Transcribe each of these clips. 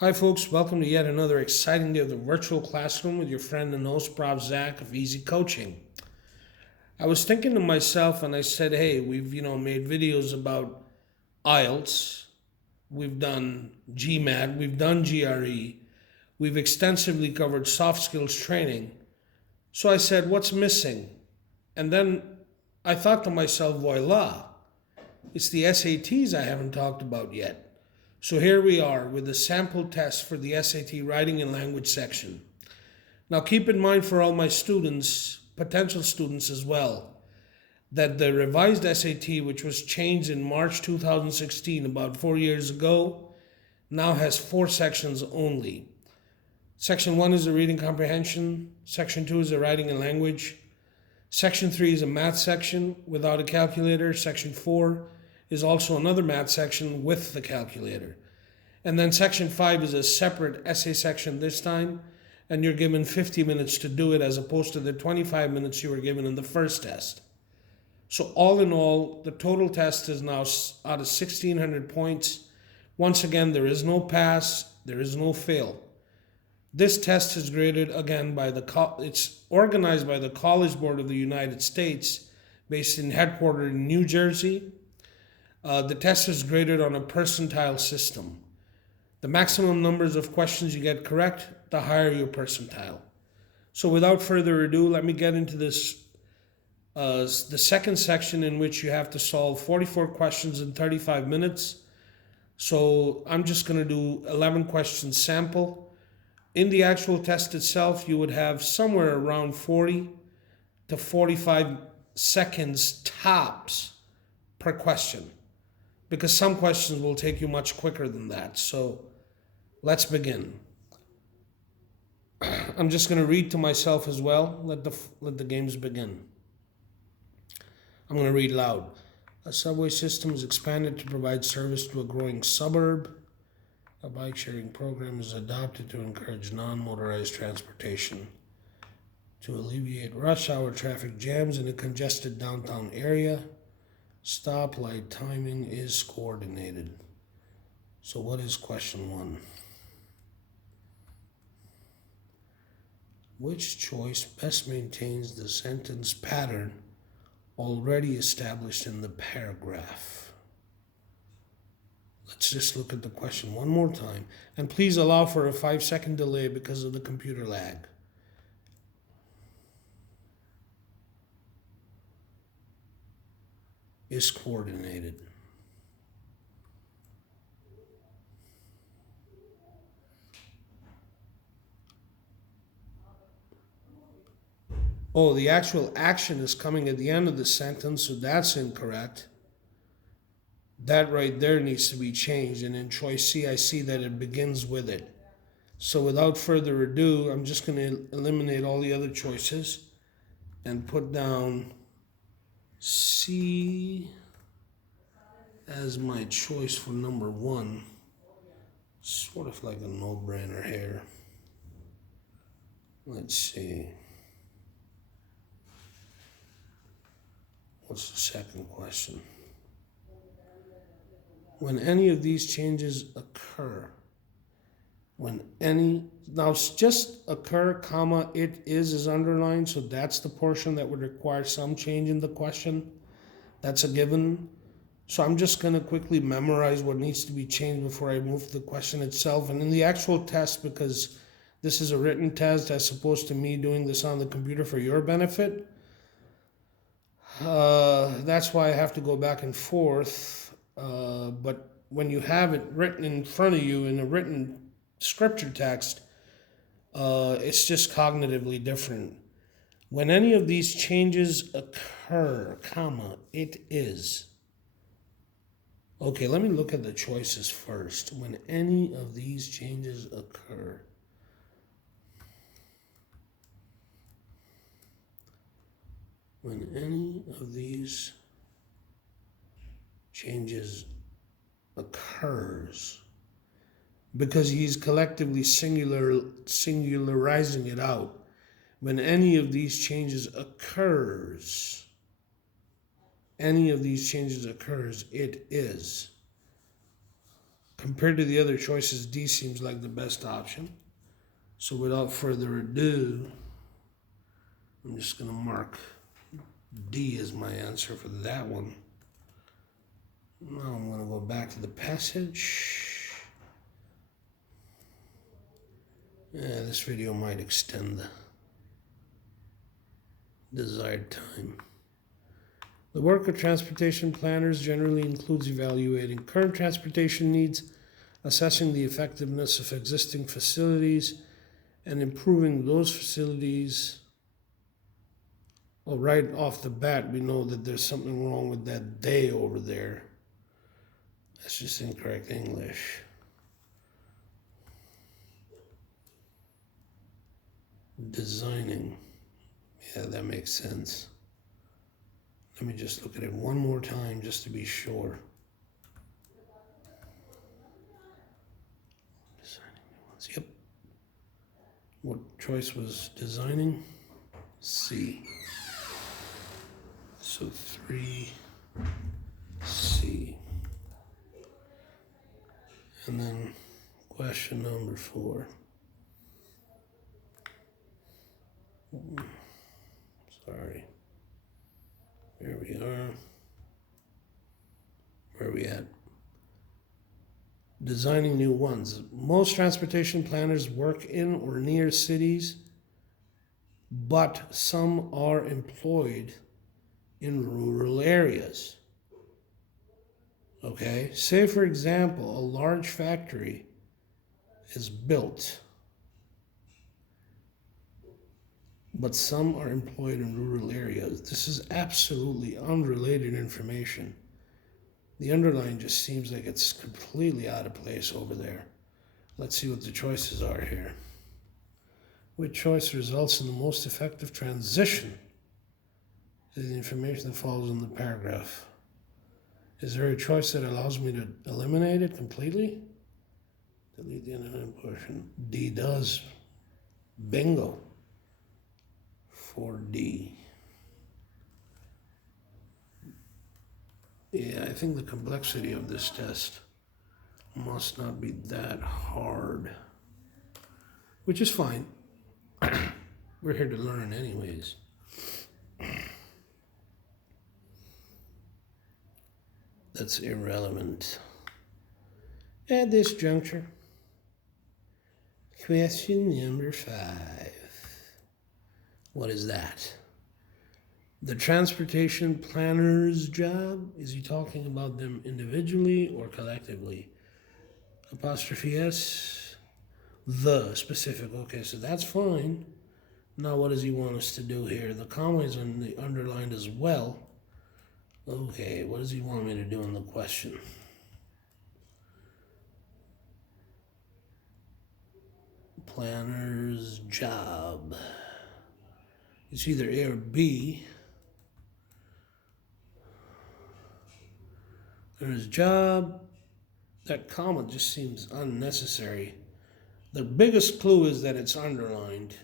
Hi, folks. Welcome to yet another exciting day of the virtual classroom with your friend and host, Prof.ZAK of Easy Coaching. I was thinking to myself and I said, hey, we've made videos about IELTS, we've done GMAT, we've done GRE, we've extensively covered soft skills training. So I said, what's missing? And then I thought to myself, voila, it's the SATs I haven't talked about yet. So here we are with a sample test for the SAT writing and language section. Now keep in mind for all my students, potential students as well, that the revised SAT, which was changed in March 2016, about 4 years ago, now has four sections only. Section 1 is a reading comprehension, Section 2 is a writing and language, Section 3 is a math section without a calculator, Section 4 is also another math section with the calculator. And then Section 5 is a separate essay section this time, and you're given 50 minutes to do it as opposed to the 25 minutes you were given in the first test. So all in all, the total test is now out of 1,600 points. Once again, there is no pass, there is no fail. This test is graded again by it's organized by the College Board of the United States, based in headquartered in New Jersey. The test is graded on a percentile system. The maximum numbers of questions you get correct, the higher your percentile. So without further ado, let me get into this. The second section, in which you have to solve 44 questions in 35 minutes. So I'm just going to do 11 questions sample. In the actual test itself, you would have somewhere around 40 to 45 seconds tops per question, because some questions will take you much quicker than that. So let's begin. I'm just going to read to myself as well. Let the games begin. I'm going to read loud. A subway system is expanded to provide service to a growing suburb. A bike sharing program is adopted to encourage non-motorized transportation. To alleviate rush hour traffic jams in a congested downtown area, stoplight timing is coordinated. So what is question 1? Which choice best maintains the sentence pattern already established in the paragraph? Let's just look at the question one more time. And please allow for a 5-second delay because of the computer lag. Is coordinated. Oh, the actual action is coming at the end of the sentence, so that's incorrect. That right there needs to be changed, and in choice C, I see that it begins with it. So without further ado, I'm just going to eliminate all the other choices and put down C as my choice for number 1. Sort of like a no-brainer here. Let's see. What's the second question? When any of these changes occur, now it's just occur, comma, it is underlined, so that's the portion that would require some change in the question. That's a given. So I'm just going to quickly memorize what needs to be changed before I move to the question itself. And in the actual test, because this is a written test as opposed to me doing this on the computer for your benefit, that's why I have to go back and forth. But when you have it written in front of you in a written scripture text, it's just cognitively different. When any of these changes occur, comma, it is. Okay, let me look at the choices first. When any of these changes occur. When any of these changes occurs, because he's collectively singularizing it out. When any of these changes occurs, it is. Compared to the other choices, D seems like the best option. So without further ado, I'm just going to mark D as my answer for that one. Now I'm going to go back to the passage. Yeah, this video might extend the desired time. The work of transportation planners generally includes evaluating current transportation needs, assessing the effectiveness of existing facilities, and improving those facilities. Well, right off the bat, we know that there's something wrong with that "they" over there. That's just incorrect English. Designing. Yeah, that makes sense. Let me just look at it one more time just to be sure. Designing new ones. Yep. What choice was designing? C. So 3C. And then question number 4. Sorry. Here we are. Where are we at? Designing new ones. Most transportation planners work in or near cities, but some are employed in rural areas. Okay? Say, for example, a large factory is built, but some are employed in rural areas. This is absolutely unrelated information. The underline just seems like it's completely out of place over there. Let's see what the choices are here. Which choice results in the most effective transition to the information that follows in the paragraph? Is there a choice that allows me to eliminate it completely? Delete the underlined portion. D does. Bingo. For D. Yeah, I think the complexity of this test must not be that hard, which is fine. We're here to learn anyways. That's irrelevant at this juncture. Question number 5. What is that? The transportation planner's job? Is he talking about them individually or collectively? Apostrophe S. The specific. Okay, so that's fine. Now what does he want us to do here? The comma is underlined as well. Okay, what does he want me to do in the question? Planner's job. It's either A or B. There's job. That comma just seems unnecessary. The biggest clue is that it's underlined.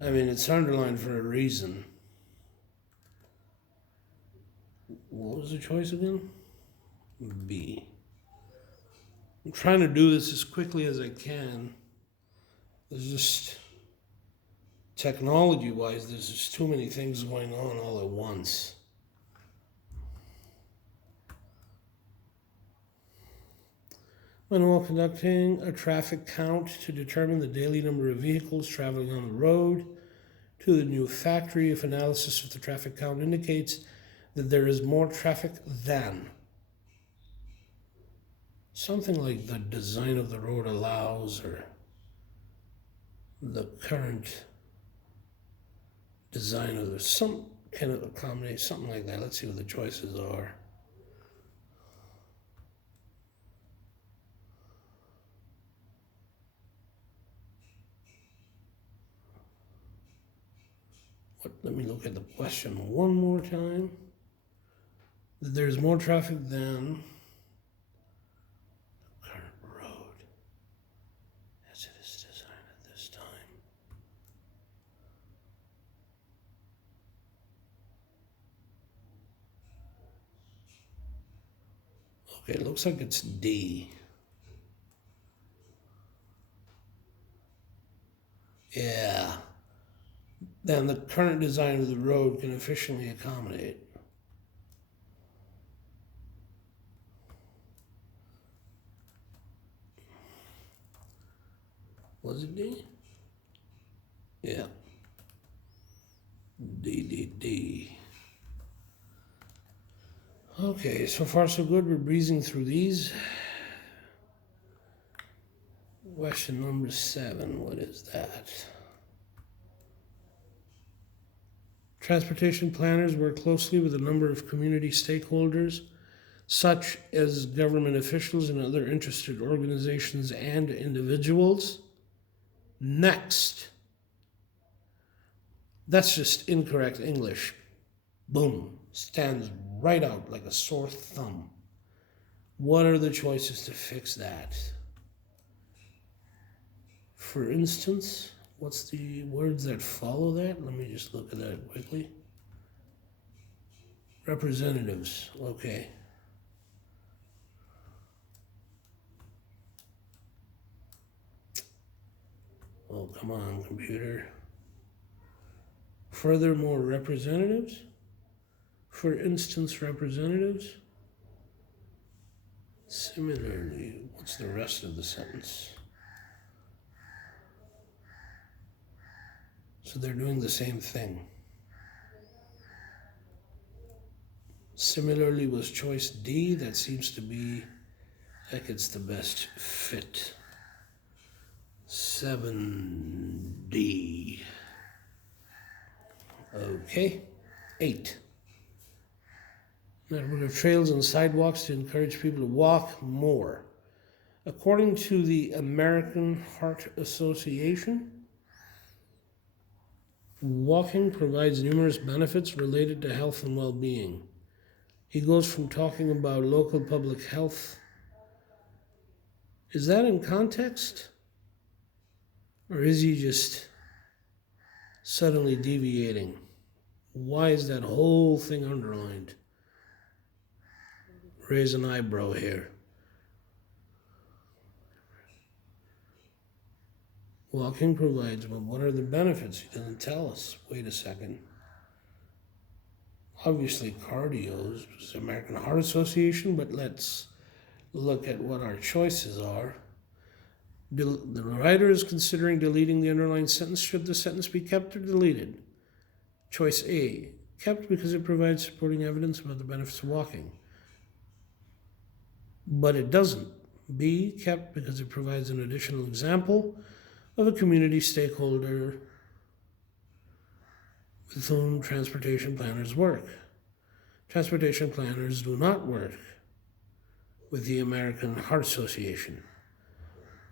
I mean, it's underlined for a reason. What was the choice again? B. I'm trying to do this as quickly as I can. There's just, technology-wise, there's just too many things going on all at once. While conducting a traffic count to determine the daily number of vehicles traveling on the road to the new factory, if analysis of the traffic count indicates that there is more traffic than something like the design of the road allows, or the current design of some kind of accommodate, something like that. Let's see what the choices are. Let me look at the question one more time. There's more traffic than the current road as it is designed at this time. Okay, it looks like it's D. Yeah. Then the current design of the road can efficiently accommodate. Was it D? Yeah. D. Okay, so far so good. We're breezing through these. Question number 7, what is that? Transportation planners work closely with a number of community stakeholders, such as government officials and other interested organizations and individuals. Next. That's just incorrect English. Boom. Stands right out like a sore thumb. What are the choices to fix that? For instance, what's the words that follow that? Let me just look at that quickly. Representatives. Okay. Oh, come on, computer. Furthermore, representatives? For instance, representatives? Similarly, what's the rest of the sentence? So they're doing the same thing. Similarly was choice D. That seems to be like it's the best fit. 7D. Okay. 8. Network of trails and sidewalks to encourage people to walk more. According to the American Heart Association, walking provides numerous benefits related to health and well-being. He goes from talking about local public health. Is that in context? Or is he just suddenly deviating? Why is that whole thing underlined? Raise an eyebrow here. Walking provides, but what are the benefits? He doesn't tell us. Wait a second. Obviously, cardio is the American Heart Association, but let's look at what our choices are. The writer is considering deleting the underlined sentence. Should the sentence be kept or deleted? Choice A, kept because it provides supporting evidence about the benefits of walking. But it doesn't. B, kept because it provides an additional example of a community stakeholder with whom transportation planners work. Transportation planners do not work with the American Heart Association.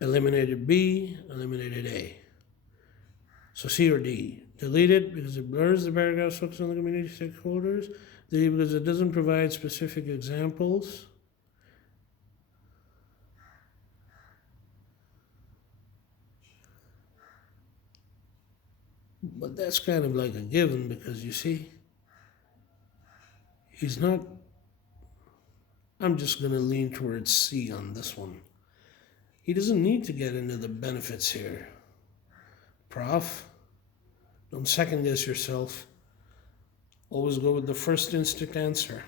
Eliminated B, eliminated A. So C or D. Deleted because it blurs the paragraph's focus on the community stakeholders. D because it doesn't provide specific examples. But that's kind of like a given because you see, he's not. I'm just going to lean towards C on this one. He doesn't need to get into the benefits here. Prof, don't second guess yourself. Always go with the first instinct answer.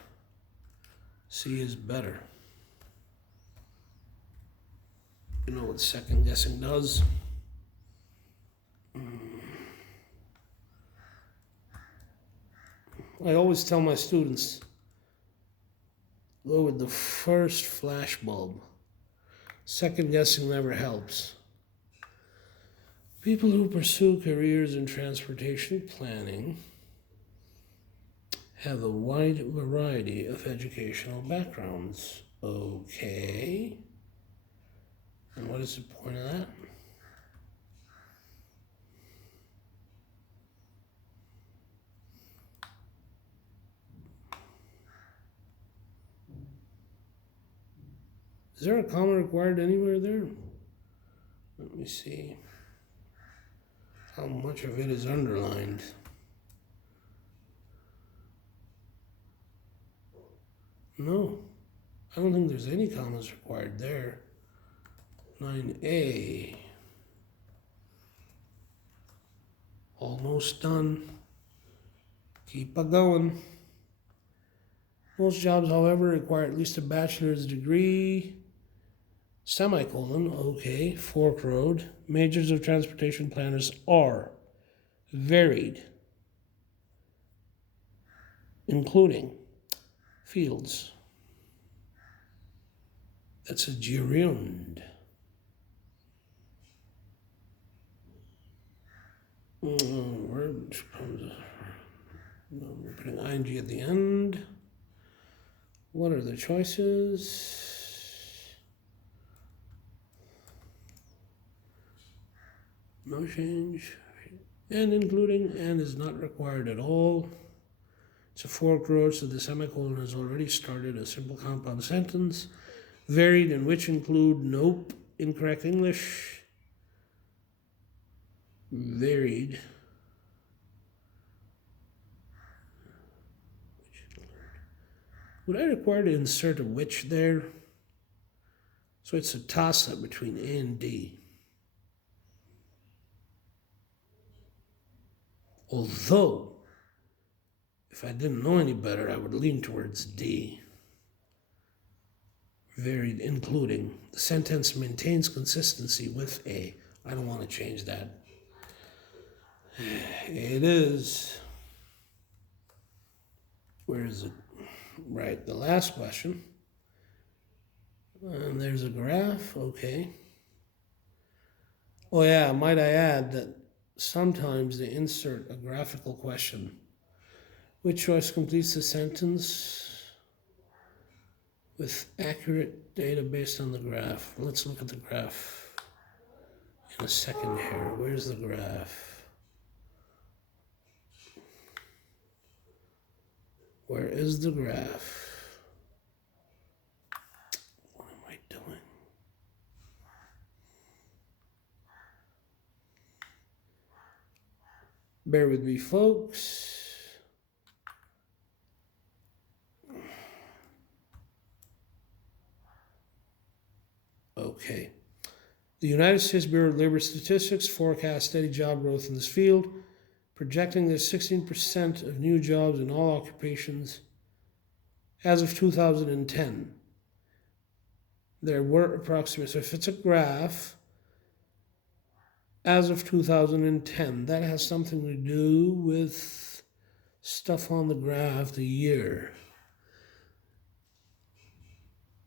C is better. You know what second guessing does? I always tell my students, go with the first flashbulb. Second guessing never helps. People who pursue careers in transportation planning have a wide variety of educational backgrounds. Okay. And what is the point of that? Is there a comma required anywhere there? Let me see how much of it is underlined. No. I don't think there's any commas required there. 9A. Almost done. Keep a going. Most jobs, however, require at least a bachelor's degree. Semicolon, okay, Fork Road. Majors of transportation planners are varied, including fields. That's a gerund. We're putting ing at the end. What are the choices? No change. And including, and is not required at all. It's a forked road, so the semicolon has already started a simple compound sentence. Varied, in which include, nope, incorrect English. Varied. Would I require to insert a which there? So it's a toss-up between A and D. Although, if I didn't know any better, I would lean towards D. Varied, including. The sentence maintains consistency with A. I don't want to change that. It is. Where is it? Right, the last question. And there's a graph, okay. Oh yeah, might I add that sometimes they insert a graphical question. Which choice completes the sentence with accurate data based on the graph? Let's look at the graph in a second here. Where's the graph? Where is the graph? What am I doing? Bear with me, folks. Okay. The United States Bureau of Labor Statistics forecasts steady job growth in this field, projecting that 16% of new jobs in all occupations as of 2010. There were approximately, so if it's a graph, as of 2010, that has something to do with stuff on the graph, the year.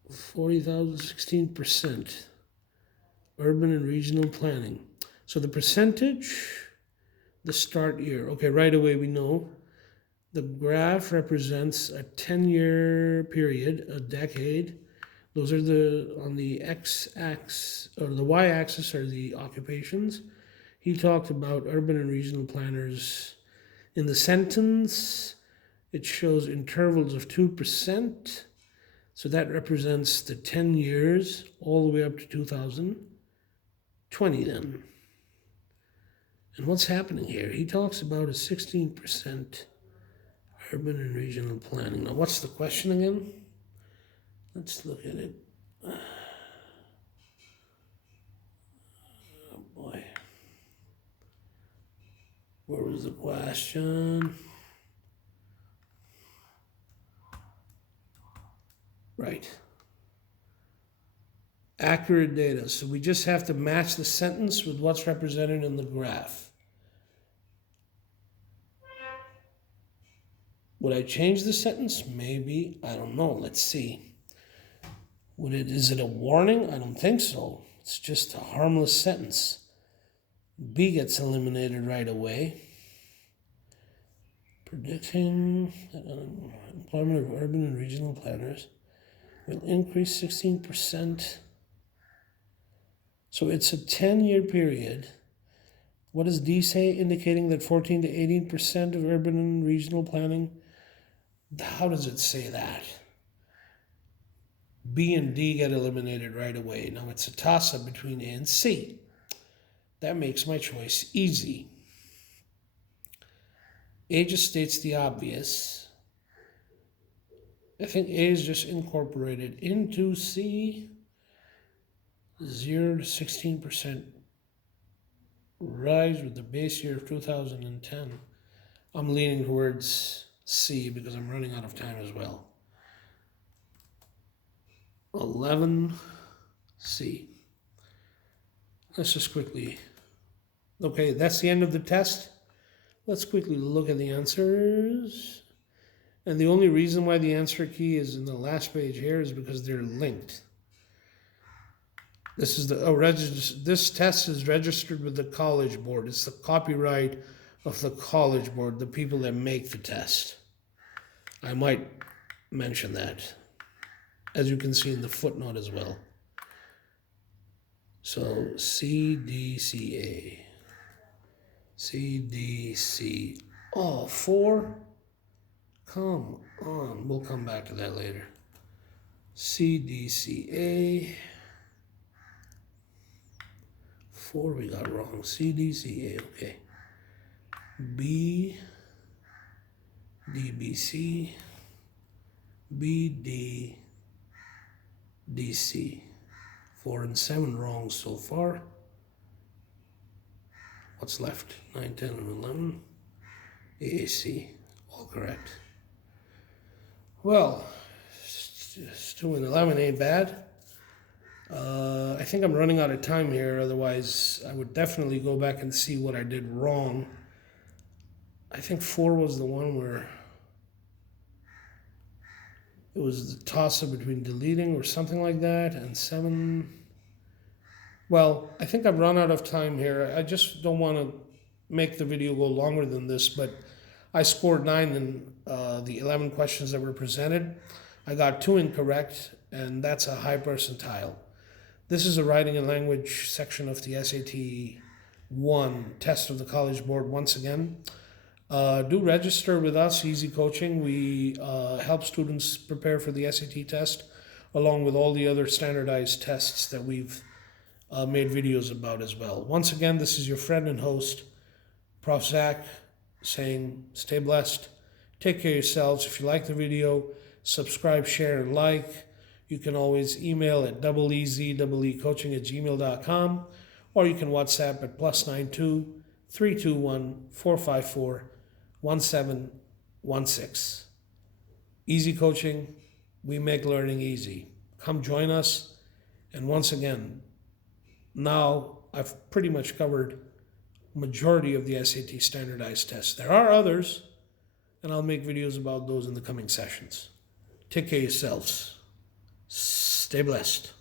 40,000, 16%. Urban and regional planning. So the percentage, the start year. Okay, right away we know the graph represents a 10-year period, a decade. Those are on the x-axis, or the y-axis are the occupations. He talked about urban and regional planners. In the sentence, it shows intervals of 2%. So that represents the 10 years all the way up to 2020 then. And what's happening here? He talks about a 16% urban and regional planning. Now, what's the question again? Let's look at it. Oh, boy. Where was the question? Right. Accurate data. So we just have to match the sentence with what's represented in the graph. Would I change the sentence? Maybe. I don't know. Let's see. Is it a warning? I don't think so. It's just a harmless sentence. B gets eliminated right away. Predicting that employment of urban and regional planners will increase 16%. So it's a 10-year period. What does D say? Indicating that 14 to 18% of urban and regional planning. How does it say that? B and D get eliminated right away. Now it's a toss-up between A and C. That makes my choice easy. A just states the obvious. I think A is just incorporated into C. 0 to 16% rise with the base year of 2010. I'm leaning towards C because I'm running out of time as well. 11C. Let's just quickly. Okay, that's the end of the test. Let's quickly look at the answers. And the only reason why the answer key is in the last page here is because they're linked. This is this test is registered with the College Board. It's the copyright of the College Board, the people that make the test. I might mention that, as you can see in the footnote as well. So CDCA. CDC. Oh, 4? Come on. We'll come back to that later. CDCA. 4 we got wrong. CDCA, okay. B, DBC, BD, DC. 4 and 7 wrong so far. What's left? 9, 10, and 11. AAC, all correct. Well, 2 and 11 ain't bad. I think I'm running out of time here. Otherwise, I would definitely go back and see what I did wrong. I think 4 was the one where it was the toss-up between deleting or something like that, and 7. Well, I think I've run out of time here. I just don't want to make the video go longer than this, but I scored 9 in the 11 questions that were presented. I got 2 incorrect, and that's a high percentile. This is a writing and language section of the SAT 1 test of the College Board once again. Do register with us, Easy Coaching. We help students prepare for the SAT test, along with all the other standardized tests that we've made videos about as well. Once again, this is your friend and host, Prof.ZAK, saying stay blessed, take care of yourselves. If you like the video, subscribe, share, and like. You can always email at eecoaching@gmail.com, or you can WhatsApp at +92 321 454 1716. Easy Coaching, we make learning easy. Come join us. And once again, now I've pretty much covered majority of the SAT standardized tests. There are others, and I'll make videos about those in the coming sessions. Take care of yourselves. Stay blessed.